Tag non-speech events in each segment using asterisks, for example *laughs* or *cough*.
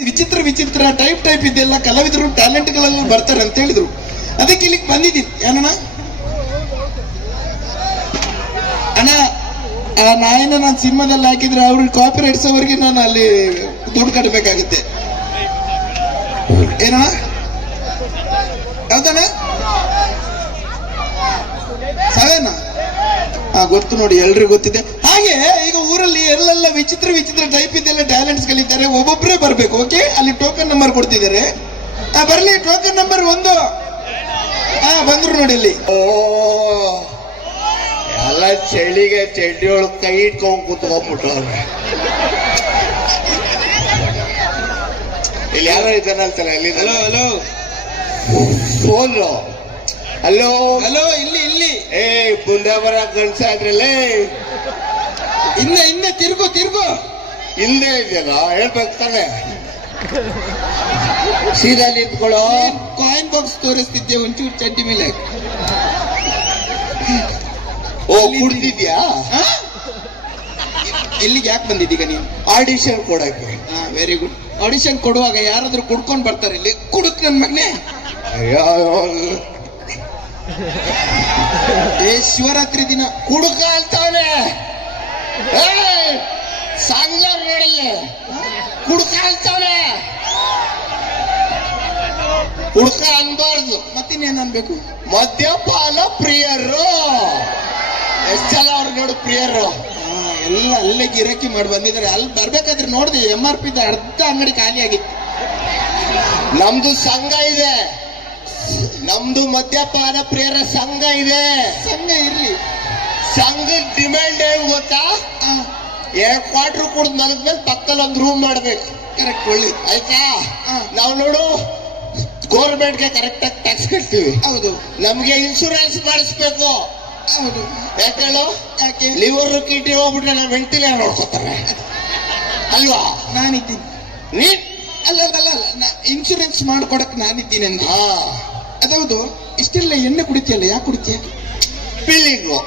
ವಿಚಿತ್ರ ವಿಚಿತ್ರ type type ಇದೆಲ್ಲ ಕಲಾವಿದರು ಟ್ಯಾಲೆಂಟ್ಗಳೆಲ್ಲ ಬರ್ತಾರೆ ಅಂತ ಹೇಳಿದ್ರು. ಅದಕ್ಕೆ ಇಲ್ಲಿಗೆ ಬಂದಿದ್ದೀನಿ. ಏನಣ್ಣ? ಅಣ್ಣ, ಆ ನಾಯನ ನಾನು ಸಿನಿಮಾದಲ್ಲಿ ಹಾಕಿದ್ರೆ ಅವ್ರಿಗೆ ಕಾಪಿ ರೈಟ್ಸೋವರೆಗೆ ನಾನು ಅಲ್ಲಿ ದುಡ್ಡು ಕಟ್ಟಬೇಕಾಗುತ್ತೆ ಏನಣ್ಣ? ಯಾವ್ದಣ್ಣ? ಸವೇನ? ಗೊತ್ತು ನೋಡಿ ಎಲ್ರಿಗೂ ಗೊತ್ತಿದೆ. ಹಾಗೆ ಈಗ ಊರಲ್ಲಿ ಎಲ್ಲೆಲ್ಲ ವಿಚಿತ್ರ ವಿಚಿತ್ರ ಟೈಪ್ ಇದೆಲ್ಲ ಟ್ಯಾಲೆಂಟ್ಸ್ ಗಳಿದ್ದಾರೆ ಒಬ್ಬೊಬ್ಬರೇ ಬರ್ಬೇಕು ಓಕೆ ಅಲ್ಲಿ ಟೋಕನ್ ನಂಬರ್ ಕೊಡ್ತಿದ್ದಾರೆ. ಬರ್ಲಿ ಟೋಕನ್ ನಂಬರ್ ಒಂದು. ಹಾ ಬಂದ್ರು ನೋಡಿ ಇಲ್ಲಿ ಓ ಎಲ್ಲ ಚಳಿಗೆ ಚಡ್ಡಿಯೊಳಗೆ ಕೈ ಇಟ್ಕೊಂಡ್ ಕುತ್ಕೊಂಡ್ಬಿಟ್ಟವ್ರೆ ಇಲ್ಲಿ ಯಾರೋ ಅಂತಾರೆ ಅಲ್ಲಿ hello hello phone. Hello hello ಇಲ್ಲಿ ಇಲ್ಲಿ. ಏ ಮುಂದೆ ಬರ ಗಂಡ್ಸ ಆದ್ರಲ್ಲೇ ಇನ್ನ ಇನ್ನ ತಿರ್ಗು ತಿರ್ಗು. ಹಿಂದೆ ಇದೆಯಲ್ಲ ಹೇಳ್ಬೇಕು ತಾನೆ. ಸೀದಾ ನಿಂತ್ಕೊಳ್ಳೋ. ಕಾಯಿನ್ ಬಾಕ್ಸ್ ತೋರಿಸ್ತಿದ್ದೆ ಒಂಚೂರು ಚಡ್ಡಿ ಮೇಲೆ? ಓ ಕುಡ್ದಿದ್ಯಾ? ಎಲ್ಲಿಗೆ ಇಲ್ಲಿಗೆ ಯಾಕೆ ಬಂದಿದ್ದೀಗ ನೀನು? ಆಡಿಷನ್ ಕೊಡಕ್ಕೆ. ಹಾ ವೆರಿ ಗುಡ್ ಆಡಿಷನ್ ಕೊಡುವಾಗ ಯಾರಾದ್ರೂ ಕುಡ್ಕೊಂಡ್ ಬರ್ತಾರೆ ಇಲ್ಲಿ. ಕುಡುಕ್ ನನ್ ಮಗನೇ. ಅಯ್ಯೋ ಏ ಶಿವರಾತ್ರಿ ದಿನ ಕುಡುಕ ಅಂತಾನೆ. ಸಂಘ ನೋಡಿ ಕುಡುಕ ಅಂತಾನೆ. ಹುಡುಕ ಅನ್ಬಾರ್ದು. ಮತ್ತಿನ್ನೇನ್ ಅನ್ಬೇಕು? ಮದ್ಯಪಾನ ಪ್ರಿಯರು. ಎಷ್ಟ್ ಸಲ ಅವ್ರು ನೋಡು ಪ್ರಿಯರು. ಎಲ್ಲ ಅಲ್ಲೇ ಗಿರಾಕಿ ಮಾಡಿ ಬಂದಿದ್ದಾರೆ. ಅಲ್ಲಿ ಬರ್ಬೇಕಾದ್ರೆ ನೋಡಿದೆ ಎಂ ಆರ್ ಪಿ ಅರ್ಧ ಅಂಗಡಿ ಖಾಲಿ ಆಗಿತ್ತು. ನಮ್ದು ಸಂಘ ಇದೆ. ನಮ್ದು ಮದ್ಯಪಾನ ಪ್ರಿಯರ ಸಂಘ ಇದೆ. ಸಂಘ ಇರ್ಲಿ. ಸಂಘದ ಡಿಮ್ಯಾಂಡ್ ಏನ್ ಗೊತ್ತಾ? ಎರಡ್ ಕ್ವಾರ್ಟರ್ ಕುಡ್ದು ಮೇಲೆ ಪಕ್ಕದಲ್ಲಿ ಒಂದು ರೂಮ್ ಮಾಡ್ಬೇಕು. ಕರೆಕ್ಟ್ ಒಳ್ಳೆ. ಆಯ್ತಾ. ನಾವು ನೋಡು ಗೌರ್ಮೆಂಟ್ಗೆ ಕರೆಕ್ಟ್ ಆಗಿ ಟ್ಯಾಕ್ಸ್ ಕಟ್ತೀವಿ. ಹೌದು. ನಮ್ಗೆ ಇನ್ಶೂರೆನ್ಸ್ ಮಾಡಿಸ್ಬೇಕು. ಹೌದು. ಯಾಕೇಳು ಯಾಕೆ? ಲಿವರ್ ಕಿಡ್ನಿ ಹೋಗ್ಬಿಟ್ರೆ ನಾವು ವೆಂಟಿಲೇಟರ್ ನೋಡ್ಕೊತಾರೆ ಅಲ್ವಾ? ನಾನಿದ್ದೀನಿ. ನೀನ್ ಅಲ್ಲ ಇನ್ಶೂರೆನ್ಸ್ ಮಾಡ್ಕೊಡಕ್ ನಾನಿದ್ದೀನಿ ಅಂತ ಹಾ. ಅದೌದು ಇಷ್ಟೆಲ್ಲ ಎಣ್ಣೆ ಕುಡಿತೀಯಲ್ಲ ಯಾಕೆ ಕುಡಿತೀಯ? Feeling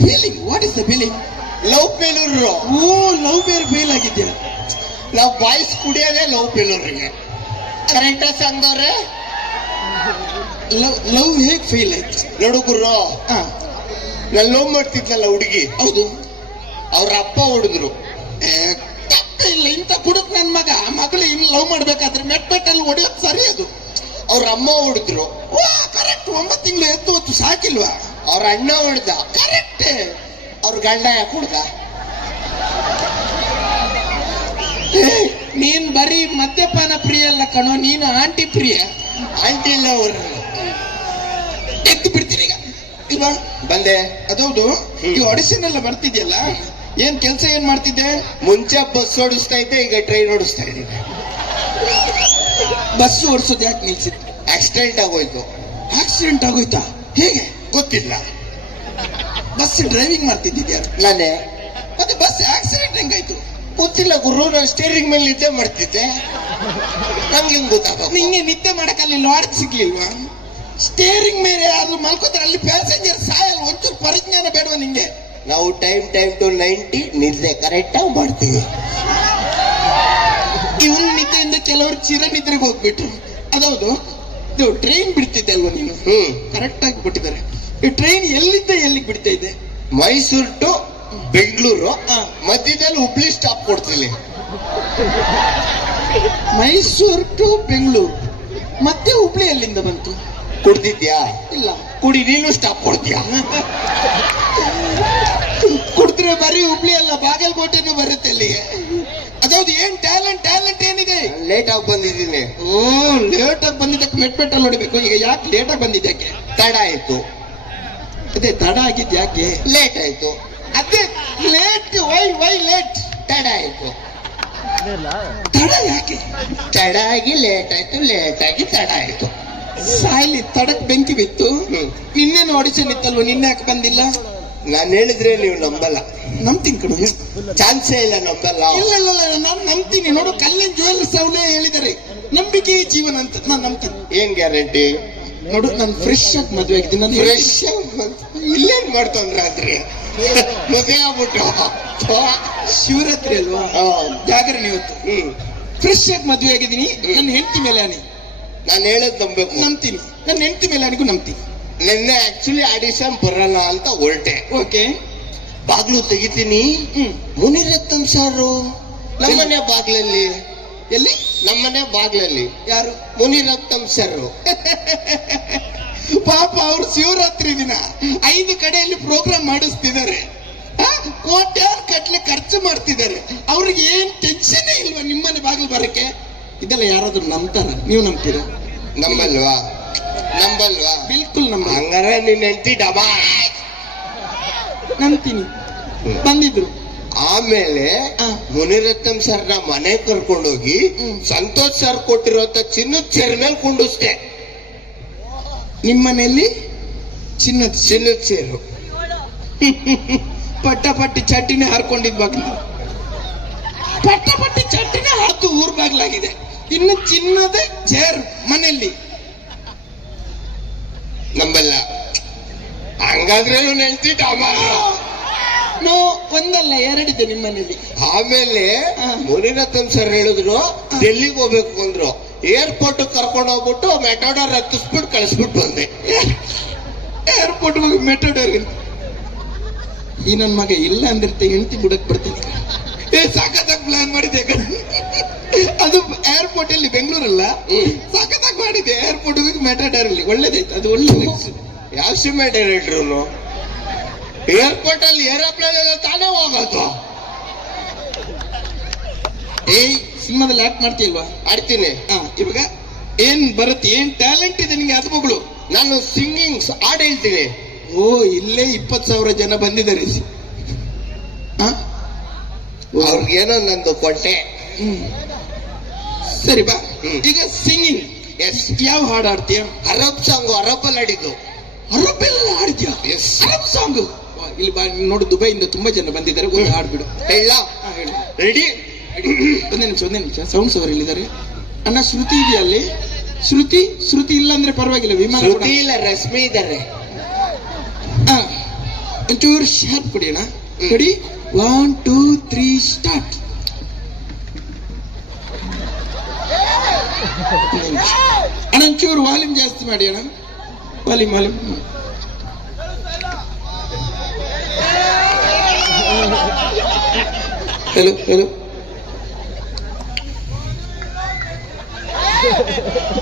feeling what is the feeling love failure O love ಬೇರ್ ಫೇಲ್ ಆಗಿದ್ಯಾ? ನಾವು ಬಾಯ್ಸ್ ಕುಡಿಯೋದೇ ಲವ್ ಫೇಲೂರಿಗೆ ಕರೆಕ್ಟಾ ಸಂಗವ್ರೆ ಲವ್ ಲವ್ ಹೇಗ್ ಫೀಲ್ ಆಯ್ತು? ನೋಡು ಗುರು. ಹಾ. ನಾನು ಲವ್ ಮಾಡ್ತಿದ್ನಲ್ಲ ಹುಡುಗಿ. ಹೌದು. ಅವ್ರ ಅಪ್ಪ ಹೊಡೆದ್ರು. ತಪ್ಪೇ ಇಲ್ಲ ಇಂಥ ಕುಡುಕ್ ನನ್ನ ಮಗ ಮಗಳು ಇಲ್ಲಿ ಲವ್ ಮಾಡ್ಬೇಕಾದ್ರೆ ಮೆಟ್ ಮೆಟ್ಟಲ್ಲಿ ಹೊಡೆಯೋದು ಸರಿ ಅದು. ಅವ್ರ ಅಮ್ಮ ಹೊಡೆದ್ರು. ಕರೆಕ್ಟ್ ಒಂಬತ್ತು ತಿಂಗಳು ಎತ್ತು ಹೊತ್ತು ಸಾಕಿಲ್ವಾ? ಅವ್ರ ಅಣ್ಣ ಹೊಡೆದ. ಕರೆಕ್ಟ್ ಅವ್ರ ಗಂಡ ಯಾಕೆ ಹೊಡೆದ? ನೀನ್ ಬರೀ ಮದ್ಯಪಾನ ಪ್ರಿಯ ಅಲ್ಲ ಕಣೋ ನೀನು ಆಂಟಿ ಪ್ರಿಯ. ಆಂಟಿ ಇಲ್ಲ ಅವರು. ಎದ್ದು ಬಿಡ್ತೀನಿ ಈಗ. ಇಲ್ವಾ? ಬಂದೆ. ಅದೌದು? ಈ ಒಡಿಸಿನೆಲ್ಲ ಎಲ್ಲ ಬರ್ತಿದ್ಯಲ್ಲ? ಏನ್ ಕೆಲಸ ಏನ್ ಮಾಡ್ತಿದ್ದೆ? ಮುಂಚೆ ಬಸ್ ಓಡಿಸ್ತಾ ಇದ್ದೆ ಈಗ ಟ್ರೈನ್ ಓಡಿಸ್ತಾ ಇದ್ದೀನಿ. ಬಸ್ ಓಡಿಸೋದು ಯಾಕೆ ನಿಲ್ಸಿತ್ತು ಆಕ್ಸಿಡೆಂಟ್ ಆಗೋಯ್ತು. ಆಕ್ಸಿಡೆಂಟ್ ಆಗೋಯ್ತಾ? ಹೇಗೆ? ಗೊತ್ತಿಲ್ಲ. ಬಸ್ ಡ್ರೈವಿಂಗ್ ಮಾಡ್ತಿದ್ದಿದ್ಯಾ? ನಾನೇ. ಮತ್ತೆ ಬಸ್ ಆಕ್ಸಿಡೆಂಟ್ ಹೆಂಗಾಯ್ತು? ಗೊತ್ತಿಲ್ಲ ಗುರು ನಾನು ಸ್ಟೇರಿಂಗ್ ಮೇಲೆ ನಿದ್ದೆ ಮಾಡ್ತಿದ್ದೆ. ನಮ್ಗೆ ಹೆಂಗ್ ಗೊತ್ತಾಗ ನಿಂಗೆ ನಿದ್ದೆ ಮಾಡಕ್ ಅಲ್ಲಿ ಲಾಡ್ಜ್ ಸಿಗ್ಲಿಲ್ವಾ? ಸ್ಟೇರಿಂಗ್ ಮೇಲೆ ಆದ್ರೂ ಮಲ್ಕೋತಾರೆ ಅಲ್ಲಿ ಪ್ಯಾಸೆಂಜರ್ ಸಾಯಲ್ ಒಂಚೂರು ಪರಿಜ್ಞಾನ ಬೇಡವಾ ನಿಂಗೆ? ನಾವು ಟೈಮ್ ಟೈಮ್ ಟು ನೈಂಟಿ ನಿದ್ದೆ ಕರೆಕ್ಟ್ ಆಗಿ ಮಾಡ್ತೀವಿ. ಇವನ್ ನಿದ್ದೆಯಿಂದ ಕೆಲವರು ಚಿರ ನಿದ್ರೆಗೆ ಹೋಗ್ಬಿಟ್ರು. ಅದೌದು. ಇದು ಟ್ರೈನ್ ಬಿಡ್ತಿದ್ದೆ ಅಲ್ವಾ ನೀನು? ಹ್ಮ್. ಕರೆಕ್ಟ್ ಆಗಿ ಬಿಟ್ಟಿದ್ದಾರೆ. ಈ ಟ್ರೈನ್ ಎಲ್ಲಿದ್ದ ಎಲ್ಲಿಗೆ ಬಿಡ್ತಾ ಇದೆ? ಮೈಸೂರು ಟು ಬೆಂಗಳೂರು. ಮಧ್ಯದಲ್ಲಿ ಹುಬ್ಳಿ ಸ್ಟಾಪ್ ಕೊಡ್ತೀನಿ. ಮೈಸೂರು ಟು ಬೆಂಗಳೂರು. ಮತ್ತೆ ಹುಬ್ಳಿ ಎಲ್ಲಿಂದ ಬಂತು? ಕುಡ್ದಿದ್ಯಾ? ಇಲ್ಲ. ಕುಡಿ ನೀನು ಸ್ಟಾಪ್ ಕೊಡ್ತೀಯಾ? *laughs* ಕುಡಿದ್ರೆ ಬರೀ ಹುಬ್ಳಿ ಅಲ್ಲ ಬಾಗಲಕೋಟೆನೂ ಬರುತ್ತೆ ಅಲ್ಲಿಗೆ ಅದೌದು ಏನ್ ಟ್ಯಾಲೆಂಟ್ ಟ್ಯಾಲೆಂಟ್ ಏನಿದೆ? ಲೇಟ್ ಆಗಿ ಬಂದಿದ್ದೀನಿ. ಓ ಲೇಟ್ ಆಗಿ ಬಂದಿದ್ದಕ್ಕೆ ಮೆಟ್ ಮೆಟ್ಟಲ್ಲಿ ಹೊಡಿಬೇಕು ಈಗ ಯಾಕೆ ಲೇಟ್ ಆಗಿ ಬಂದಿದ್ದಕ್ಕೆ ತಡ ಆಯ್ತು. ಅದೇ ತಡ ಆಗಿದ್ ಯಾಕೆ? ಲೇಟ್ ಆಯ್ತು. ಅದೇ ಲೇಟ್ ವೈ ವೈ ಲೇಟ್ ತಡ ಆಯ್ತು. ತಡ ಯಾಕೆ? ತಡ ಆಗಿ ಲೇಟ್ ಆಯ್ತು ಲೇಟ್ ಆಗಿ ತಡ ಆಯ್ತು. ಸಾಯ್ಲಿ ತಡಕ್ ಬೆಂಕಿ ಬಿತ್ತು. ನಿನ್ನೆ ಆಡಿಷನ್ ಇತ್ತಲ್ವ? ನಿನ್ನೆ ಯಾಕೆ ಬಂದಿಲ್ಲ? ನಾನು ಹೇಳಿದ್ರೆ ನೀವು ನಂಬಲ್ಲ. ನಂಬ್ತೀನಿ ಕಣು ಚಾನ್ಸೇ ಇಲ್ಲ ನಂಬಲ್ಲ ಇಲ್ಲ ಇಲ್ಲ ಇಲ್ಲ ನಾನು ನಂಬ್ತೀನಿ. ನೋಡು ಕಲ್ಯಾಣ್ ಜುವೆಲ್ಲರ್ಸ್ ಅವಳೇ ಹೇಳಿದ್ದಾರೆ. ನಂಬಿಕೆ ಜೀವನ ಅಂತ ನಾನು ನಂಬ್ತೀನಿ. ಏನ್ ಗ್ಯಾರಂಟಿ? ನೋಡು ನಾನು ಫ್ರೆಶ್ ಆಗಿ ಮದುವೆ ಆಗಿದ್ದೀನಿ. ನಾನು ಫ್ರೆಶ್ ಇಲ್ಲೇನ್ ಮಾಡ್ತಂದ್ರ ರಾತ್ರಿ ಮದುವೆ ಆಗ್ಬಿಟ್ಟು. ಶಿವರಾತ್ರಿ ಅಲ್ವಾ? ಹಾ. ಜಾಗರಣೆ ಇವತ್ತು. ಹ್ಮ್. ಫ್ರೆಶ್ ಆಗಿ ಮದುವೆ ಆಗಿದ್ದೀನಿ. ನನ್ನ ಹೆಂಡತಿ ಮೇಲೆ ನಾನು ಹೇಳೋದು ನಂಬಬೇಕು. ನಂಬ್ತೀನಿ. ನನ್ನ ಹೆಂಡತಿ ಮೇಲೆ ನನಗೂ ನಂಬ್ತೀನಿ. ನಿನ್ನೆ ಆಕ್ಚುಲಿ ಆಡಿಷನ್ ಬರಲ್ಲ ಅಂತ ಹೊರಟೆ. ಓಕೆ ಬಾಗ್ಲು ತೆಗಿತೀನಿ. ಮುನಿರತ್ನ ಸಾರು. ನಮ್ಮನೆ ಬಾಗ್ಲಲ್ಲಿ. ಎಲ್ಲಿ? ನಮ್ಮನೆ ಬಾಗ್ಲಲ್ಲಿ. ಯಾರು? ಮುನಿರತ್ನಂ ಸರ್. ಪಾಪ ಅವ್ರು ಶಿವರಾತ್ರಿ ದಿನ ಐದು ಕಡೆಯಲ್ಲಿ ಪ್ರೋಗ್ರಾಮ್ ಮಾಡಿಸ್ತಿದ್ದಾರೆ. ಕೋಟ್ಯಾರು ಕಟ್ಲೆ ಖರ್ಚು ಮಾಡ್ತಿದ್ದಾರೆ. ಅವ್ರಿಗೆ ಏನ್ ಟೆನ್ಷನ್ ಇಲ್ವಾ ನಿಮ್ಮನೆ ಬಾಗಿಲು ಬರಕ್ಕೆ? ಇದೆಲ್ಲ ಯಾರಾದ್ರೂ ನಂಬ್ತಾರ? ನೀವು ನಂಬ್ತೀರಾ? ನಮ್ಮಲ್ವಾ? ನಂಬಲ್ವಾ? ಬಿಲ್ಕುಲ್ ನಂಬ ಹಂಗಾರೆ ನಿನ್ನ ಹೆಂಡತಿ ಡಬಾ? ನಂಬ್ತೀನಿ. ಬಂದಿದ್ರು. ಆಮೇಲೆ. ಮುನಿರತ್ನಂ ಸರ್ನ ಮನೆ ಕರ್ಕೊಂಡೋಗಿ. ಸಂತೋಷ್ ಸರ್ ಕೊಟ್ಟಿರೋಂತ ಚಿನ್ನದ ಚೇರ್ ಮೇಲೆ ಕುಂಡಿಸ್ದೆ. ನಿಮ್ಮನೆಯಲ್ಲಿ ಚಿನ್ನದ ಚಿನ್ನದ ಚೇರು ಪಟ್ಟ ಪಟ್ಟಿ ಚಟ್ಟಿನೇ ಹಾರ್ಕೊಂಡಿದ್ ಬಗ್ಲ. ಪಟ್ಟ ಪಟ್ಟಿ ಚಟ್ಟಿನೇ ಹಾಕು ಊರ್ ಬಾಗ್ಲಾಗಿದೆ. ಇನ್ನು ಚಿನ್ನದ ಚೇರ್ ಮನೆಯಲ್ಲಿ ನಂಬಲ್ಲ ಹಂಗಾದ್ರೆ ಇವ್ನ ಹೆಂಡತಿ ಡಬಾ ನೋ ಒಂದಲ್ಲ ಎರಡಿದೆ ನಿಮ್ಮನೇಲಿ. ಆಮೇಲೆ. ಮುನಿರತ್ನಂ ಸರ್ ಹೇಳಿದ್ರು ಡೆಲ್ಲಿಗೆ ಹೋಗ್ಬೇಕು ಅಂದ್ರು. ಏರ್ಪೋರ್ಟ್ ಕರ್ಕೊಂಡು ಹೋಗ್ಬಿಟ್ಟು ಮೆಟಾಡೋರ್ ಹತ್ತಿಸ್ಬಿಟ್ಟು ಕಳಿಸ್ಬಿಟ್ಟು ಬಂದೆ. ಏರ್ಪೋರ್ಟ್ ಹೋಗಿ ಮೆಟಾಡೋರ್ ಈ ನನ್ನ ಮಗ ಇಲ್ಲ ಅಂದಿರ್ತೆ ಹೆಂಡತಿ ಬಿಡಕ್ ಬಿಡ್ತೀನಿ ಏ ಸಾಕತ್ತಾಗಿ ಪ್ಲಾನ್ ಮಾಡಿದೆ. ಅದು ಏರ್ಪೋರ್ಟ್ ಅಲ್ಲಿ ಬೆಂಗಳೂರಲ್ಲ? ಸಖತ್ತಾಗಿ ಮಾಡಿದೆ ಏರ್ಪೋರ್ಟ್ ಹೋಗಿ ಮೆಟಾಡರ್ ಅಲ್ಲಿ. ಒಳ್ಳೇದಾಯ್ತು. ಅದು ಒಳ್ಳೆ. ಯಾವ ಸಿನಿಮಾ ಇಟ್ರು ಏರ್ಪೋರ್ಟ್ ಅಲ್ಲಿ ಏರೋಪ್ಲೇನ್ ಎಲ್ಲ ತಾನೇ ಹೋಗೋದು. ಏಯ್ ಸಿನಿಮಾದಲ್ಲಿ ಆಕ್ಟ್ ಮಾಡ್ತಿಲ್ವಾ ಆಡ್ತೀನಿ. ಹಾ ಇವಾಗ ಏನ್ ಬರುತ್ತೆ? ಏನ್ ಟ್ಯಾಲೆಂಟ್ ಇದೆ ನಿಂಗೆ ಅದು ಮಗಳು? ನಾನು ಸಿಂಗಿಂಗ್ ಹಾಡು ಹೇಳ್ತೀನಿ. ಓ ಇಲ್ಲೇ ಇಪ್ಪತ್ ಸಾವಿರ ಜನ ಬಂದಿದ್ದಾರೆ. ಅವ್ರಿಗೇನೋ ನಂದು ಕೊಟ್ಟೆ ಹ್ಮ್. ಸರಿ ಬಾ. ಈಗ ಸಿಂಗಿಂಗ್ ಎಸ್ ಯಾವ ಹಾಡು ಆಡ್ತೀಯ ಅರಬ್ ಸಾಂಗು ಅರಬಲ್ಲಿ ಆಡಿದ್ದು ಎಲ್ಲ ಹಾಡ್ತೀಯ? ಎಸ್ ಅರಬ್ ಸಾಂಗ್ ಇಲ್ಲಿ ಬಾ ನೋಡು ದುಬೈಯಿಂದ ತುಂಬಾ ಜನ ಬಂದಿದ್ದಾರೆ. ಒಂದು ಹಾಡ್ಬಿಡು ಹೇಳ. ರೆಡಿ ಒಂದೇ ನಿಮಿಷ ಒಂದೇ ನಿಮಿಷ. ಸೌಂಡ್ಸ್ ಅವರು ಇಲ್ಲಿದ್ದಾರೆ. ಅಣ್ಣ ಶ್ರುತಿ ಇದೆಯಾ ಅಲ್ಲಿ ಶ್ರುತಿ ಶ್ರುತಿ ಇಲ್ಲ ಅಂದ್ರೆ ಪರವಾಗಿಲ್ಲ ವಿಮಾನ ಶ್ರುತಿ ಇಲ್ಲ ರಶ್ಮಿ ಇದ್ದಾರೆ. ಹಾ. ಒಂಚೂರು ಶಾರ್ಪ್ ಕೊಡಿ ಅಣ್ಣ ಕೊಡಿ ಒನ್ ಟೂ ತ್ರೀ ಸ್ಟಾರ್ಟ್ ಒಂಚೂರು ವಾಲ್ಯೂಮ್ ಜಾಸ್ತಿ ಮಾಡಿ ಅಣ್ಣ. ವಾಲ್ಯೂಮ್ ವಾಲ್ಯೂಮ್ ಹಲೋ ಹಲೋ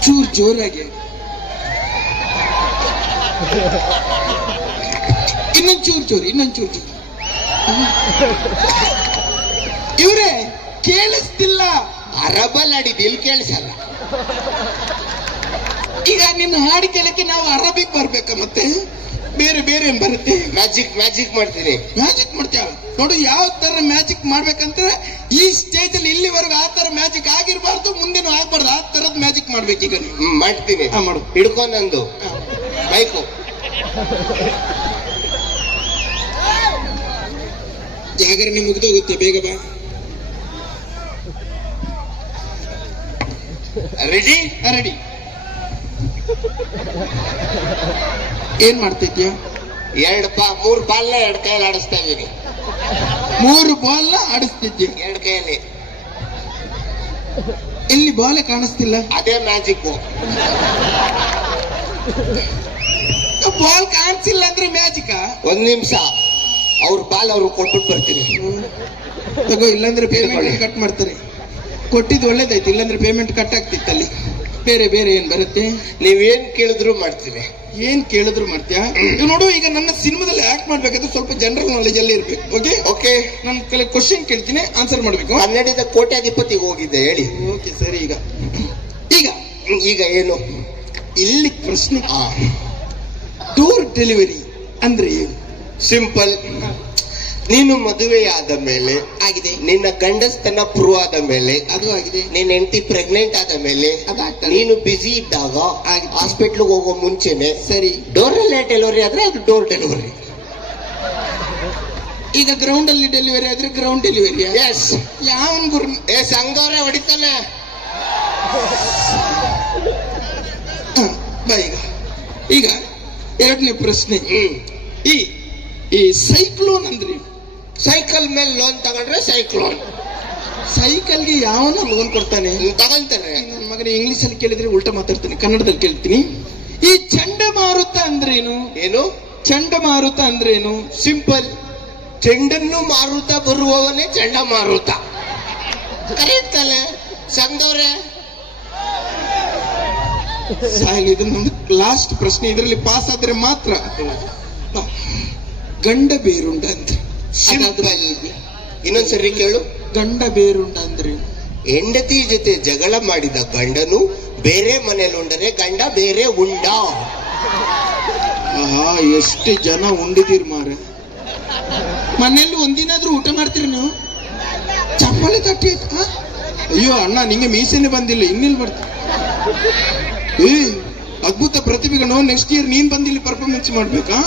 ಚೂರು ಜೋರಾಗಿ. ಇನ್ನೊಂದ್ ಚೂರು ಚೂರು ಇನ್ನೊಂದು ಚೂರು. ಚೂರು ಇವ್ರೆ ಕೇಳಿಸ್ತಿಲ್ಲ. ಅರಬಲ್ ಆಡಿದ್ದು ಇಲ್ಲಿ ಕೇಳಿಸಲ್ಲ *laughs* ಈಗ ನಿನ್ನ ಹಾಡು ಕೇಳಕ್ಕೆ ನಾವು ಅರಬಿಕ್ ಬರ್ಬೇಕ ಮತ್ತೆ? ಬೇರೆ ಬೇರೆ ಏನ್ ಬರುತ್ತೆ? ಮ್ಯಾಜಿಕ್ ಮ್ಯಾಜಿಕ್ ಮಾಡ್ತೀನಿ ಮ್ಯಾಜಿಕ್ ಮಾಡ್ತೇವೆ ನೋಡು ಯಾವ ತರ ಮ್ಯಾಜಿಕ್ ಮಾಡ್ಬೇಕಂದ್ರೆ ಈ ಸ್ಟೇಜ್ ಅಲ್ಲಿ ಇಲ್ಲಿವರೆಗೂ ಆ ತರ ಮ್ಯಾಜಿಕ್ ಆಗಿರ್ಬಾರ್ದು ಮುಂದಿನ ಆಗ್ಬಾರ್ದು. ಆ ತರದ್ ಮ್ಯಾಜಿಕ್ ಮಾಡ್ಬೇಕು ಈಗ ಮಾಡ್ತೀನಿ. ಹಾ, ಮಾಡು. ಹಿಡ್ಕೊ ನಂದು. ಬೈಕು ಜಾಗರಣೆ ಮುಗಿದೋಗುತ್ತೆ ಬೇಗ ಬಾ. ರೆಡಿ ರೆಡಿ ಏನ್ ಮಾಡ್ತಿದ್ಯಾ? ಎರಡು ಪಾ ಮೂರು ಬಾಲ್ನ ಎರಡು ಕೈಯಲ್ಲಿ ಆಡಿಸ್ತಾ ಇದೀನಿ ಮೂರು ಬಾಲ್ನ ಆಡಿಸ್ತಿದ್ಯಾ? ಎರಡು ಕೈಯಲ್ಲಿ. ಇಲ್ಲಿ ಬಾಲೆ ಕಾಣಿಸ್ತಿಲ್ಲ? ಅದೇ ಮ್ಯಾಜಿಕ್ ಬಾಲ್ ಕಾಣಿಸಿಲ್ಲ ಅಂದ್ರೆ ಮ್ಯಾಜಿಕ ಒಂದ್ ನಿಮಿಷ. ಅವ್ರ ಬಾಲ್ ಅವ್ರು ಕೊಟ್ಬಿಟ್ಟು ಬರ್ತೀನಿ. ತಗೋ ಇಲ್ಲಾಂದ್ರೆ ಪೇಮೆಂಟ್ ಕಟ್ ಮಾಡ್ತಾರೆ. ಕೊಟ್ಟಿದ್ದು ಒಳ್ಳೇದಾಯ್ತು ಇಲ್ಲಾಂದ್ರೆ ಪೇಮೆಂಟ್ ಕಟ್ ಆಗ್ತಿತ್ತಲ್ಲಿ. ಬೇರೆ ಬೇರೆ ಏನ್ ಬರುತ್ತೆ? ನೀವೇನ್ ಕೇಳಿದ್ರು ಮಾಡ್ತೀವಿ. ಏನ್ ಕೇಳಿದ್ರು ಮಾಡ್ತೀಯಾ? ನೀವು ನೋಡು ಈಗ ನನ್ನ ಸಿನಿಮಾದಲ್ಲಿ ಆಕ್ಟ್ ಮಾಡ್ಬೇಕಾದ್ರೆ ಸ್ವಲ್ಪ ಜನರಲ್ ನಾಲೆಜ್ ಅಲ್ಲಿ ಇರ್ಬೇಕು ಓಕೆ ಓಕೆ ನಾನು ಕೆಲ ಕ್ವಶನ್ ಕೇಳ್ತೀನಿ ಆನ್ಸರ್ ಮಾಡ್ಬೇಕು. ಹನ್ನೆರಡಿದ ಕೋಟ್ಯಾಧಿಪತಿಗೆ ಹೋಗಿದ್ದೆ ಹೇಳಿ. ಓಕೆ ಸರಿ ಈಗ. ಈಗ. ಈಗ ಏನು? ಇಲ್ಲಿ ಪ್ರಶ್ನೆ. ಡೋರ್ ಡೆಲಿವರಿ ಅಂದ್ರೆ ಏನು? ಸಿಂಪಲ್ ನೀನು ಮದುವೆಯಾದ ಮೇಲೆ ಆಗಿದೆ. ನಿನ್ನ ಗಂಡಸ್ತನ ಪ್ರೂವ್ ಆದ ಮೇಲೆ ಅದು ಆಗಿದೆ. ನಿನ್ನ ಹೆಂಡತಿ ಪ್ರೆಗ್ನೆಂಟ್ ಆದ ಮೇಲೆ ಅದಾಗ್ತದೆ. ನೀನು ಬಿಸಿ ಇದ್ದಾಗ. ಹಾಸ್ಪಿಟ್ಲ್ ಹೋಗೋ ಮುಂಚೆನೆ ಸರಿ. ಡೋರಲ್ಲೇ ಡೆಲಿವರಿ ಆದ್ರೆ ಅದು ಡೋರ್ ಡೆಲಿವರಿ ಈಗ ಗ್ರೌಂಡ್ ಅಲ್ಲಿ ಡೆಲಿವರಿ ಆದ್ರೆ ಗ್ರೌಂಡ್ ಡೆಲಿವರಿ ಎಸ್ ಯಾವ ಗುರು ಏ ಸಂಘವ್ರೆ ಹೊಡಿತಾನೆ. ಈಗ. ಈಗ ಎರಡನೇ ಪ್ರಶ್ನೆ. ಈ ಈ ಸೈಕ್ಲೋನ್ ಅಂದ್ರೆ? ಸೈಕಲ್ ಮೇಲೆ ಲೋನ್ ತಗೊಂಡ್ರೆ ಸೈಕ್ಲೋನ್ ಸೈಕಲ್ಗೆ ಯಾವನ ಲೋನ್ ಕೊಡ್ತಾನೆ? ತಗೊಳ್ತಾನೆ ನನ್ನ ಮಗನ ಇಂಗ್ಲಿಷ್ ಅಲ್ಲಿ ಕೇಳಿದ್ರೆ ಉಲ್ಟಾ ಮಾತಾಡ್ತೀನಿ ಕನ್ನಡದಲ್ಲಿ ಕೇಳ್ತೀನಿ. ಈ ಚಂಡಮಾರುತ ಅಂದ್ರೇನು? ಏನು? ಚಂಡಮಾರುತ ಅಂದ್ರೇನು? ಸಿಂಪಲ್ ಚೆಂಡನ್ನು ಮಾರುತ ಬರುವವನೇ ಚಂಡಮಾರುತ. ಕರೆಕ್ಟಲ್ಲ ಸಂದವ್ರೆ? ಇದು ನಮ್ದು ಲಾಸ್ಟ್ ಪ್ರಶ್ನೆ. ಇದರಲ್ಲಿ ಪಾಸ್ ಆದ್ರೆ ಮಾತ್ರ. ಗಂಡ ಬೇರುಂಡ ಅಂತ ಇನ್ನೊಂದ್ಸರಿ ಕೇಳು. ಗಂಡ ಬೇರುಂಡ ಅಂದ್ರೆ ಹೆಂಡತಿ ಜೊತೆ ಜಗಳ ಮಾಡಿದ ಗಂಡನು ಬೇರೆ ಮನೇಲಿ ಉಂಡರೆ ಗಂಡ ಬೇರೆ ಉಂಡ. ಆಹಾ ಎಷ್ಟು ಜನ ಉಂಡಿದೀರ್ ಮಾರೆ ಮನೆಯಲ್ಲಿ ಒಂದಿನಾದ್ರೂ ಊಟ ಮಾಡ್ತೀರಿ ನೀವು? ಚಪ್ಪಲಿ ತಟ್ಟಿ ಆ? ಅಯ್ಯೋ ಅಣ್ಣ ನಿಂಗೆ ಮೀಸೆನೆ ಬಂದಿಲ್ಲ ಇನ್ನಿಲ್ ಬರ್ತ. ಏ ಅದ್ಭುತ ಪ್ರತಿಭೆಗಳು. ನೆಕ್ಸ್ಟ್ ಇಯರ್ ನೀನ್ ಬಂದಿಲ್ಲಿ ಪರ್ಫಾರ್ಮೆನ್ಸ್ ಮಾಡ್ಬೇಕಾ?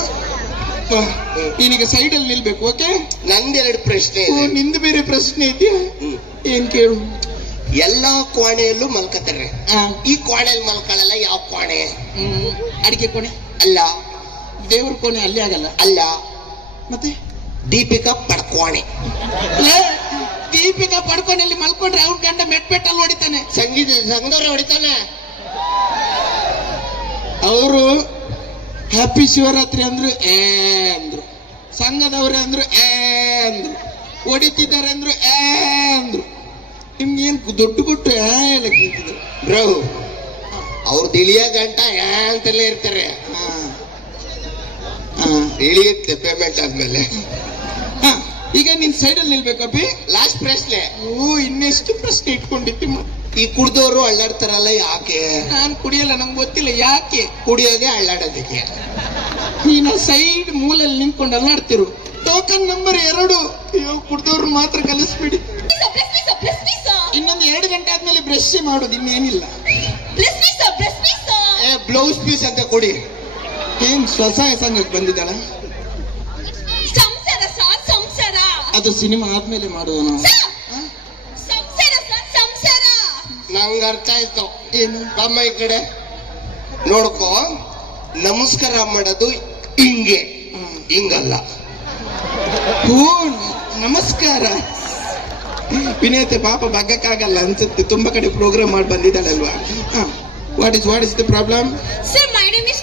ನೀನೀಗ ಸೈಡ್ ಅಲ್ಲಿ ನಿಲ್ಬೇಕು ಓಕೆ ನಂದೆರಡು ಪ್ರಶ್ನೆ ಇದೆ. ನಿಂದು ಬೇರೆ ಪ್ರಶ್ನೆ ಇದೆಯಾ? ಹ್ಮ್. ಏನ್ ಕೇಳು? ಎಲ್ಲಾ ಕೋಣೆಯಲ್ಲೂ ಮಲ್ಕತಾರೆ ಆ, ಈ ಕೋಣೆಯಲ್ಲಿ ಮಲ್ಕೊಳ್ಳಲ್ಲ ಯಾವ ಕೋಣೆ? ಹ್ಮ್, ಅಡಿಗೆ ಕೋಣೆ? ಅಲ್ಲ. ದೇವ್ರ ಕೋಣೆ ಅಲ್ಲಿ ಆಗಲ್ಲ? ಅಲ್ಲ. ಮತ್ತೆ? ದೀಪಿಕಾ ಪಡ್ಕೋಣೆ. ಲೇ, ದೀಪಿಕಾ ಪಡ್ಕೊಂಡಲ್ಲಿ ಮಲ್ಕೊಂಡ್ರೆ ಅವ್ರ ಗಂಡ ಮೆಟ್ಪೆಟ್ಟಲ್ಲಿ ಹೊಡಿತಾನೆ. ಸಂಗೀತ ಸಂಗದವ್ರೆ ಹೊಡಿತಾನೆ. ಅವರು ಹ್ಯಾಪಿ ಶಿವರಾತ್ರಿ ಅಂದ್ರು ಏ ಅಂದ್ರು. ಸಂಘದವ್ರೆ ಅಂದ್ರು ಏ ಅಂದ್ರು. ಹೊಡಿತಿದ್ದಾರೆ ಅಂದ್ರು ಏ ಅಂದ್ರು. ನಿಮ್ಗೇನು ಏನ್ ದೊಡ್ಡ ಕೊಟ್ಟು ಏ ಎಲ್ಲ ಕೇಳ್ತಿದ್ರು. ಬ್ರೋ ಅವ್ರು ತಿಳಿಯ ಗಂಟ ಅಂತಲೇ ಇರ್ತಾರೆ. ಇಳಿಯುತ್ತೆ ಪೇಮೆಂಟ್ ಆದ್ಮೇಲೆ. ಹಾ. ಈಗ ನಿನ್ ಸೈಡಲ್ಲಿ ನಿಲ್ಬೇಕಪ್ಪಿ? ಲಾಸ್ಟ್ ಪ್ರಶ್ನೆ. ಓ ಇನ್ನೆಷ್ಟು ಪ್ರಶ್ನೆ ಇಟ್ಕೊಂಡಿತ್ತು ಮ- ಈ ಕುಡ್ದವರು ಅಳ್ಳಾಡ್ತಾರಲ್ಲ ಯಾಕೆ? ನಾನು ಕುಡಿಯಲ್ಲ ನಂಗೆ ಗೊತ್ತಿಲ್ಲ ಯಾಕೆ? ಕುಡಿಯೋದೇ ಅಳ್ಳಾಡೋದಕ್ಕೆ. ನೀನು ಸೈಡ್ ಮೂಲಲ್ಲಿ ನಿಂತ್ಕೊಂಡು ಅಲ್ಲಾಡ್ತಿರು ಟೋಕನ್ ನಂಬರ್ ಎರಡು. ಅಯ್ಯೋ ಕುಡ್ದವ್ರು ಮಾತ್ರ ಕಲಿಸ್ಬಿಡಿ. ಇನ್ನೊಂದು ಎರಡು ಗಂಟೆ ಆದ್ಮೇಲೆ ಬ್ರಷ್ ಮಾಡೋದು ಇನ್ನೇನಿಲ್ಲ. ಏ ಬ್ಲೌಸ್ ಪೀಸ್ ಅಂತ ಕೊಡಿ. ಏನ್ ಸ್ವಸಹಾಯ ಸಂಘಕ್ಕೆ ಬಂದಿದ್ದಾಳ? ಸಂಸಾರ sir. ಸಂಸಾರ. ಅದು ಸಿನಿಮಾ ಆದ್ಮೇಲೆ ಮಾಡುವ ನಾವು ನಂಗೆ ಅರ್ಥ ಆಯ್ತು. ಏನು ಬಮ್ಮ ಈ ಕಡೆ ನೋಡ್ಕೋ ನಮಸ್ಕಾರ ಮಾಡೋದು ಹಿಂಗೆ. ಹಿಂಗಲ್ಲ. ಓ ನಮಸ್ಕಾರ. ವಿನಯತೆ ಪಾಪ ಬಗ್ಗಕ್ಕಾಗಲ್ಲ ಅನ್ಸುತ್ತೆ. ತುಂಬಾ ಕಡೆ ಪ್ರೋಗ್ರಾಮ್ ಮಾಡಿ ಬಂದಿದ್ದಾಳಲ್ವಾ? What is what is the problem Sir, my name is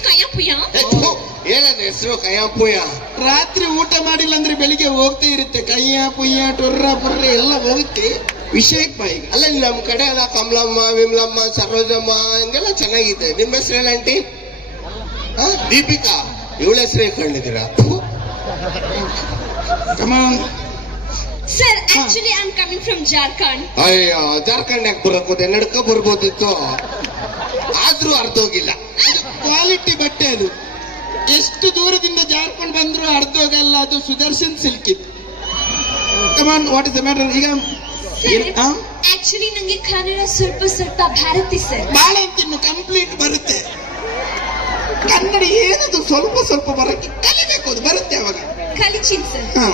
ಏನದ ಹೆಸರು? ಕಯ್ಯಪ್ಪಯ್ಯ ರಾತ್ರಿ ಊಟ ಮಾಡಿಲ್ಲ ಅಂದ್ರೆ ಬೆಳಿಗ್ಗೆ ಹೋಗ್ತಾ ಇರುತ್ತೆ. ಕಯ್ಯ ಪುಯ್ಯ ಟೊರ್ರ ಪುರ್ರ ಎಲ್ಲ ಹೋಗುತ್ತೆ. ವಿಷಯಕ್ಕೆ ಬಾ ಅಲ್ಲ ನಮ್ಮ ಕಡೆ ಎಲ್ಲ ಕಮಲಮ್ಮ ವಿಮಲಮ್ಮ ಸರೋಜಮ್ಮ ಹಂಗೆಲ್ಲ ಚೆನ್ನಾಗಿದೆ. ನಿಮ್ಮ ಹೆಸರು ಆಂಟಿ? ದೀಪಿಕಾ. ಇವಳ ಹೆಸರು ಕಂಡಿದ್ದೀರಾ sir actually I am coming from Jharkhand ಅಯ್ಯೋ ಜಾರ್ಖಂಡ್ ಯಾಕೆ ಬರಕೋದೆ ನಡ್ಕ ಬರ್ಬೋದಿತ್ತು. ಆದ್ರೂ ಅರ್ಧೋಗಿಲ್ಲ ಕ್ವಾಲಿಟಿ ಬಟ್ಟೆ ಅದು. ಎಷ್ಟು ದೂರದಿಂದ ಜಾರ್ಖಂಡ್ ಬಂದ್ರು ಅರ್ಧೋಗಲ್ಲ ಅದು Sudarshan silk come on what is the matter ಈಗ Sir, ಆ? actually ನಂಗೆ ಕನ್ನಡ ಸ್ವಲ್ಪ ಸ್ವಲ್ಪ ಭಾರತಿ ಸರ್ ತಿನ್ನು ಕಂಪ್ಲೀಟ್ ಬರುತ್ತೆ. ಕನ್ನಡ ಏನದು? ಸ್ವಲ್ಪ ಸ್ವಲ್ಪ ಬರಕ್ಕೆ ಕಲಿಬೇಕು ಅದು ಬರುತ್ತೆ ಅವಾಗ. ಕಲಿಚಿನ್ ಸರ್ ಹಾ.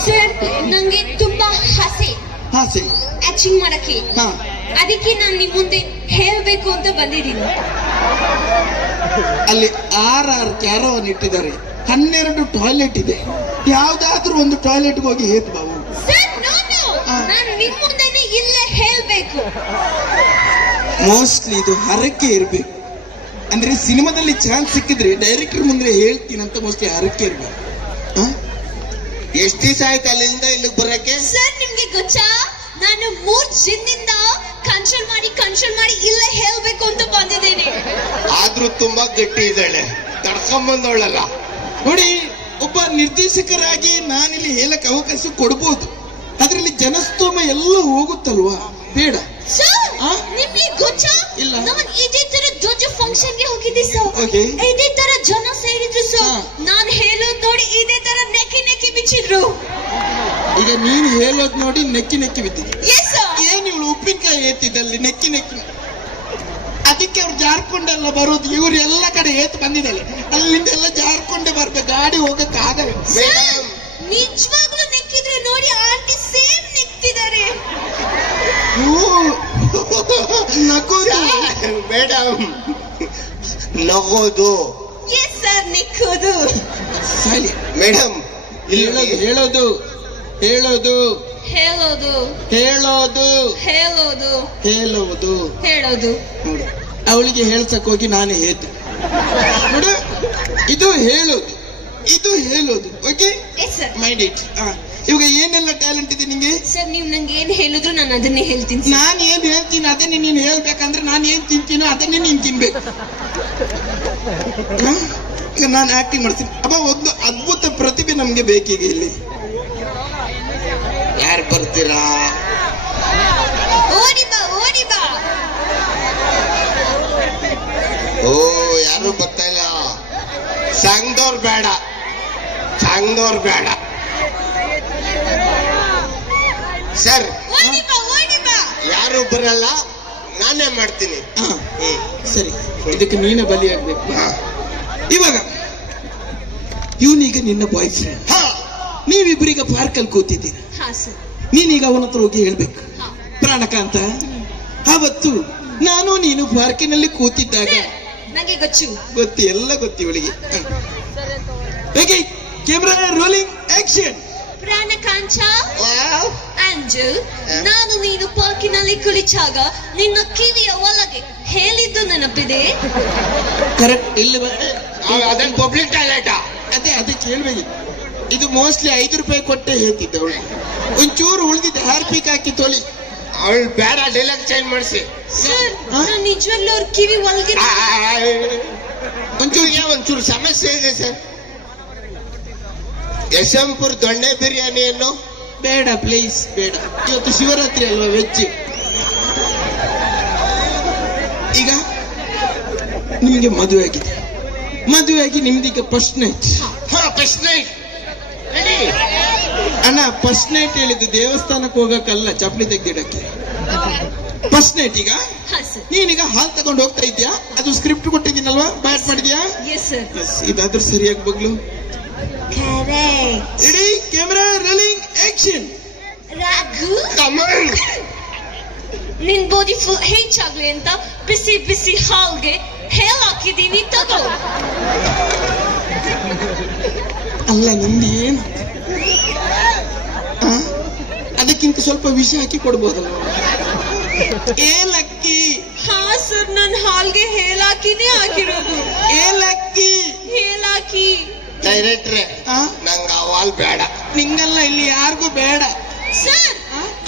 ಸರ್ ನಂಗೆ ತುಂಬಾ ಹಸೆ. ಹಾಸೆ. ಸರಿ ಆಕ್ಟಿಂಗ್ ಮಾಡಕ್ಕೆ. ಹಾ. ಅದಕ್ಕೆ ನಾನು ನಿಮ್ಮ ಮುಂದೆ ಹೇಳಬೇಕು ಅಂತ ಬಂದಿದ್ದೀನಿ. ಅಲ್ಲಿ ಆರ್ ಆರ್ ಕ್ಯಾರವನ್ ಇಟ್ಟಿದ್ದಾರೆ. ಹನ್ನೆರಡು ಟಾಯ್ಲೆಟ್ ಇದೆ. ಯಾವ್ದಾದ್ರೂ ಒಂದು ಟಾಯ್ಲೆಟ್ ಹೋಗಿ ಹೇತ್ ಸರ್ ಆ. ನಾನು ನಿಮ್ ಮುಂದೆನೆ ಇಲ್ಲೇ ಹೇಳ್ಬೇಕು. ಮೋಸ್ಟ್ಲಿ ಇದು ಹರಕೆ ಇರ್ಬೇಕು. ಅಂದ್ರೆ ಸಿನಿಮಾದಲ್ಲಿ ಚಾನ್ಸ್ ಸಿಕ್ಕಿದ್ರೆ ಡೈರೆಕ್ಟರ್ ಮುಂದೆ ಹೇಳ್ತೀನಂತ ಮೋಸ್ಟ್ಲಿ ಹರಕೆ ಇರ್ಬೇಕು. ಎಷ್ಟು ದಿವಸ ಆಯ್ತು ಅಲ್ಲಿಂದ ಇಲ್ಲಿಗೆ ಬರಕ್ಕೆ? ಸರ್ ನಿಮ್ಗೆ ಗೊತ್ತಾ? ನಾನು ಮೂರ್ ಜಿನ್ನಿಂದ ಕಂಟ್ರೋಲ್ ಮಾಡಿ ಕನ್ಸಲ್ಟ್ ಮಾಡಿ ಇಲ್ಲೇ ಹೇಳ್ಬೇಕು ಅಂತ ಬಂದಿದ್ದೇನೆ. ಆದ್ರೂ ತುಂಬಾ ಗಟ್ಟಿ ಇದ್ದಾಳೆ. ತಡ್ಕೊಂಬಂದವಳಲ್ಲ ನೋಡಿ ಒಬ್ಬ ನಿರ್ದೇಶಕರಾಗಿ ನಾನಿಲ್ಲಿ ಹೇಳಕ್ ಅವಕಾಶ ಕೊಡ್ಬೋದು. ಅದರಲ್ಲಿ ಜನಸ್ತೋಮ ಎಲ್ಲ ಹೋಗುತ್ತಲ್ವಾ? ಬೇಡ? ನಿಮ್ಗೆ ಗೊತ್ತಾ? ಇಲ್ಲ. ನಾನು ಇದೇ ತರ ದೊಡ್ಡ ಫಂಕ್ಷನ್ಗೆ ಹೋಗಿದ್ದೆ ಸರ್. ಇದೇ ತರ ಜನ ಸೇರಿದ್ರು ಸರ್. ನಾನ್ ಹೇಳೋದ್ ನೋಡಿ ಇದೇ ತರ ನೆಕ್ಕಿ ನೆಕ್ಕಿ ಬಿಚ್ಚಿದ್ರು. ಈಗ ನೀನು ಹೇಳೋದ್ ನೋಡಿ ನೆಕ್ಕಿ ನೆಕ್ಕಿ ಬಿದ್ದಿದ್ದೆ ಏನ್ ಇವಳು ಉಪ್ಪಿನಕಾಯಿ ಏತಿದ್ದಲ್ಲಿ ನೆಕ್ಕಿ ನೆಕ್ಕಿ? ಅದಕ್ಕೆ ಅವ್ರು ಜಾರ್ಕೊಂಡೆಲ್ಲ ಬರೋದು ಇವ್ರು ಎಲ್ಲ ಕಡೆ ಏತ್ ಬಂದಿದ್ದಾರೆ. ಅಲ್ಲಿಂದ ಎಲ್ಲ ಜಾರ್ಕೊಂಡೆ ಬರ್ಬೇಕು ಗಾಡಿ ಹೋಗಕ್ ಆಗಲ್ಲ ನಿಜವಾಗ್ಲೂ ನೆಕ್ಕಿದ್ರೆ ನೋಡಿ ಆಂಟಿ ಸೇಮ್ ನೆಕ್ತಿದ್ದಾರೆ ನಗೋದು ಮೇಡಮ್ ನಗೋದು. ಎಸ್ ಸರ್ ನಿಕ್ಕೋದು. ಸರಿ. ಮೇಡಮ್ ಹೇಳೋದು ಹೇಳೋದು ಹೇಳೋದು. ಹೇಳೋದು. ಹೇಳೋದು. ಹೇಳೋದು. ಹೇಳುವುದು ಹೇಳೋದು. ನೋಡು ಅವಳಿಗೆ ಹೇಳ್ಸಕ್ ಹೋಗಿ ನಾನು ಹೇಳ್ತೆ ನೋಡು ಇದು ಹೇಳೋದು. ಇದು ಹೇಳೋದು okay yes sir mind it ಇವಾಗ ಏನೆಲ್ಲ ಟ್ಯಾಲೆಂಟ್ ಇದೆ ನಿಮಗೆ ಸರ್ ನೀವು ನಂಗೆ ಏನು ಹೇಳಿದ್ರು ನಾನು ಅದನ್ನೇ ಹೇಳ್ತೀನಿ sir. ನಾನು ಏನು ಹೇಳ್ತೀನಿ ಅದನ್ನೇ ನೀನು ಹೇಳ್ಬೇಕಂದ್ರೆ ನಾನು ಏನು ತಿಂತೀನೋ ಅದನ್ನೇ ನೀನು ತಿನ್ಬೇಕು. ಹ? ಈಗ ನಾನು ಆಕ್ಟಿಂಗ್ ಮಾಡ್ತೀನಿ. ಅಪ್ಪ ಒಂದು ಅದ್ಭುತ ಪ್ರತಿಭೆ ನಮಗೆ ಬೇಕೀಗ ಇಲ್ಲಿ. ಯಾರು ಬರ್ತೀರಾ? ಓಡಿ ಬಾ ಓಡಿ ಬಾ. ಓ ಯಾರು ಬರ್ತಾ ಇಲ್ಲ? ಸಂಘದವ್ರು ಬೇಡ. ಸಂಘದವ್ರು ಬೇಡ. ಸರ್ ಓಡಿ ಬಾ ಓಡಿ ಬಾ ಯಾರು ಬರಲ್ಲ ನಾನೇ ಮಾಡ್ತೀನಿ. ಸರಿ. ಇದಕ್ಕೆ ನೀನೇ ಬಲಿಯಾಗ್ಬೇಕು ಆಗ್ಬೇಕು. ಇವಾಗ ಇವನೀಗ ನಿನ್ನ ಬಾಯ್ ಫ್ರೆಂಡ್ ಹಾ. ಪಾರ್ಕ್ ಅಲ್ಲಿ ಕೂತಿದ್ದೀರಿ. ಹಾ ಸರ್. ನೀನೀಗ ಅವನ ಹತ್ರ ಹೋಗಿ ಹೇಳ್ಬೇಕು. ಪ್ರಾಣಕಾಂತ ಅವತ್ತು ನಾನು ನೀನು ಪಾರ್ಕಿನಲ್ಲಿ ಕೂತಿದ್ದಾಗ ನನಗೆ ನಂಗೆ ಗೊತ್ತು. ಗೊತ್ತಿ ಎಲ್ಲ ಗೊತ್ತಿ ಇವಳಿಗೆ. ಹೇಗೆ? ಕ್ಯಾಮ್ರಾ ರೋಲಿಂಗ್ ಆಕ್ಷನ್ ಪ್ರಾಣಕಾಂತ. ಆಂಜಲ್ ನಾನು ನೀನು ಪಾರ್ಕಿನಲ್ಲಿ ಕುಳಿತಾಗ ನಿನ್ನ ಕಿವಿಯ ಒಳಗೆ ಹೇಳಿದ್ದು ನೆನಪಿದೆ ಕರೆಕ್ಟ್ ಇಲ್ಲಿ ಬ- ಅವ್- ಅದೇನ್ ಪಬ್ಲಿಕ್ ಟಾಯ್ಲೆಟ್ ಅದೇ ಅದಕ್ಕೆ ಹೇಳ್ಬೇಕು ಇದು ಮೋಸ್ಟ್ಲಿ ಐದು ರೂಪಾಯಿ ಕೊಟ್ಟೆ ಹೇಳ್ತಿದ್ದೆ ಅವಳು ಒಂಚೂರು ಉಳಿದಿದ್ದೆ ಹಾರ್ಪಿಕ್ ಹಾಕಿ ತೊಲಿ ಅವಳು ಬೇಡ ಡೈಲಾಗ್ ಚೇಂಜ್ ಮಾಡಿಸಿ ಸರ್? ನಾನು ನಿಜವಾಗ್ಲೂ ಅವ್ರ ಕಿವಿ ಒಳಗೆ ಒಂಚೂರು ಒಂಚೂರು ಸಮಸ್ಯೆ ಇದೆ ಸರ್ ಯಶವಂಪುರ್ ದೊಣ್ಣೆ ಬಿರಿಯಾನಿಯನ್ನು ಬೇಡ ಪ್ಲೀಸ್ ಬೇಡ. ಇವತ್ತು ಶಿವರಾತ್ರಿ ಅಲ್ವಾ ವೆಜ್? ಈಗ ನಿಮಗೆ ಮದುವೆ ಆಗಿದೆ. ಮದುವೆ ಆಗಿ ನಿಮ್ದೀಗ ಫಸ್ಟ್ ನೈಟ್ ಹಾ ಫಸ್ಟ್ ನೈಟ್ ರೆಡಿ ಅಣ್ಣ ಫಸ್ಟ್ ನೈಟ್ ಹೇಳಿದ್ದು ದೇವಸ್ಥಾನಕ್ಕೆ ಹೋಗಕ್ಕಲ್ಲ ಚಪ್ಪಲಿ ತೆಗ್ದಿಡಕ್ಕೆ. ಫಸ್ಟ್ ನೈಟ್ ಈಗ? ನೀನೀಗ ಹಾಲ್ ತಗೊಂಡು ಹೋಗ್ತಾ ಇದ್ಯಾ ಅದು ಸ್ಕ್ರಿಪ್ಟ್ ಕೊಟ್ಟಿದ್ದೀನಲ್ವಾ? ಬ್ಯಾಟ್ ಮಾಡಿದ್ಯಾ ಇದಾದ್ರೂ ಸರಿಯಾಗಿ ಬಗ್ಲು. ಕರೆಕ್ಟ್ ಇಡೀ camera rolling action Raghu Kamal ನಿನ್ ಬಾಡಿ ಫುಲ್ ಹೆಚ್ಚಾಗ್ಲಿ ಅಂತ ಬಿಸಿ ಬಿಸಿ ಹಾಲ್ಗೆ ಹೇಲ್ ಹಾಕಿದೀನಿ ತಗೋ. ಅಲ್ಲ ಏನು? ಆ? ಅದಕ್ಕಿಂತ ಸ್ವಲ್ಪ ವಿಷ ಹಾಕಿ ಕೊಡ್ಬೋದಲ್ಲ ಏಲಕ್ಕಿ ಹಾ ಸರ್ ನನ್ ಹಾಲ್ಗೆ ಹೇಲ್ ಹಾಕಿನೇ ಹಾಕಿರೋದು ಏಲಕ್ಕಿ ಹೇಲ್ ಹಾಕಿ ಡೈರೆಕ್ಟ್ರೆ ಆ? ನಂಗ ಅವಾಲ್ ಬೇಡ. ನಿಂಗಲ್ಲ ಇಲ್ಲಿ ಯಾರಿಗೂ ಬೇಡ. ಸರ್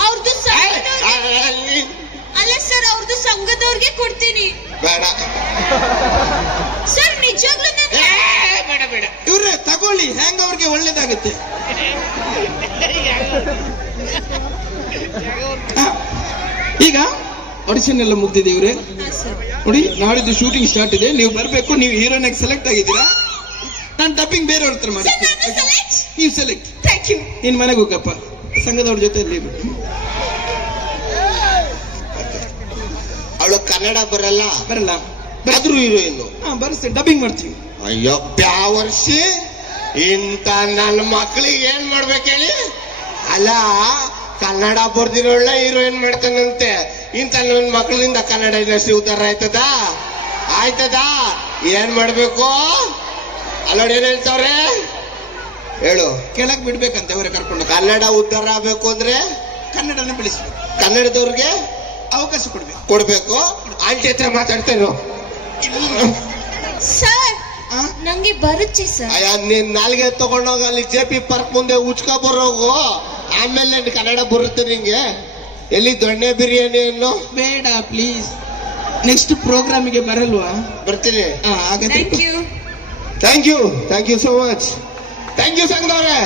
ಅವ್ರದ್ದು ಸಂಘದವ್ರಿಗೆ ಅಲ್ಲ ಸರ್ ಅವ್ರದ್ದು ಸಂಘದವ್ರಿಗೆ ಕೊಡ್ತೀನಿ. ಬೇಡ. ಸರ್ ನಾನು ಏ, ಬೇಡ ಬೇಡ. ಇವ್ರೆ ತಗೊಳ್ಳಿ ಹೆಂಗ ಅವ್ರಿಗೆ ಒಳ್ಳೇದಾಗುತ್ತೆ? ಆ, ಈಗ ಆಡಿಷನ್ ಎಲ್ಲ ಮುಗ್ದಿದೆ ಇವ್ರೆ. ಹಾ ಸರ್. ನೋಡಿ ನಾಳಿದ್ದು ಶೂಟಿಂಗ್ ಸ್ಟಾರ್ಟ್ ಇದೆ. ನೀವು ಬರಬೇಕು ನೀವು ಹೀರೋನಾಗಿ ಸೆಲೆಕ್ಟ್ ಆಗಿದ್ದೀರಾ? ನಾನು ಡಬ್ಬಿಂಗ್ ಬೇರೆ ಹತ್ರ ಮಾಡಿ ಸರ್ ನಾನು ಸೆಲೆಕ್ಟ್ ನೀವು ಸೆಲೆಕ್ಟ್ ಥ್ಯಾಂಕ್ ಯು ನಿನ್ ಮನೆಗೆ ಹೋಗಪ್ಪ. ಸಂಘದವ್ರ ಜೊತೆ ಅವಳು ಕನ್ನಡ ಬರಲ್ಲ. ಬರಲ್ಲ. ಆದ್ರೂ ಹೀರೋಯಿನ್ ಹಾ ಬರ್ಸಿ ಡಬ್ಬಿಂಗ್ ಮಾಡ್ತೀವಿ. ಅಯ್ಯೋ ವರ್ಷ. ಇಂತ ನನ್ನ ಮಕ್ಳಿಗೆ ಏನ್ ಮಾಡ್ಬೇಕು ಹೇಳಿ? ಅಲ್ಲ ಕನ್ನಡ ಬರ್ದಿರೋಳ್ಳ ಹೀರೋಯಿನ್ ಮಾಡ್ತಾನಂತೆ? ಇಂತ ನನ್ನ ಮಕ್ಕಳಿಂದ ಕನ್ನಡ ಇಂಡಸ್ಟ್ರಿ ಉದ್ಧಾರ ಆಯ್ತದ? ಆಯ್ತದ? ಏನ್ ಮಾಡ್ಬೇಕು? ಅಲ್ಲೋಡ್ ಏನ್ ಹೇಳ್ತಾವ್ರೆ? ಹೇಳು. ಕೆಳಗ್ ಬಿಡ್ಬೇಕಂತೆ ಅವರೇ ಕರ್ಕೊಂಡು. ಕನ್ನಡ ಉದ್ಧಾರ ಆಗ್ಬೇಕು ಅಂದ್ರೆ ಕನ್ನಡನ ಬೆಳೆಸ್ಬೇಕು. ಕನ್ನಡದವ್ರಿಗೆ ಅವಕಾಶ ಕೊಡ್ಬೇಕು. ಕೊಡ್ಬೇಕು. ಆಂಟಿ ಹತ್ರ ಮಾತಾಡ್ತೇನೆ ಸರ್? ನಂಗೆ ಬರುತ್ತೆ ಸರ್ ಅಯ್ಯ ನೀನ್ ನಾಲ್ಗೆ ತಗೊಂಡೋಗ ಅಲ್ಲಿ ಜೆ ಪಿ ಪಾರ್ಕ್ ಮುಂದೆ ಉಚ್ಕ ಬರೋಗು ಆಮೇಲೆ ನಿನ್ ಕನ್ನಡ ಬರುತ್ತೆ ನಿಂಗೆ. ಎಲ್ಲಿ ದೊಣ್ಣೆ ಬಿರಿಯಾನಿಯನ್ನು ಬೇಡ ಪ್ಲೀಸ್ ನೆಕ್ಸ್ಟ್ ಪ್ರೋಗ್ರಾಮಿಗೆ ಬರಲ್ವಾ? ಬರ್ತೀನಿ. ಹಾ ಹಾಗಾದ್ರೆ thank you thank you so much thank you ಸಂಗದವ್ರೆ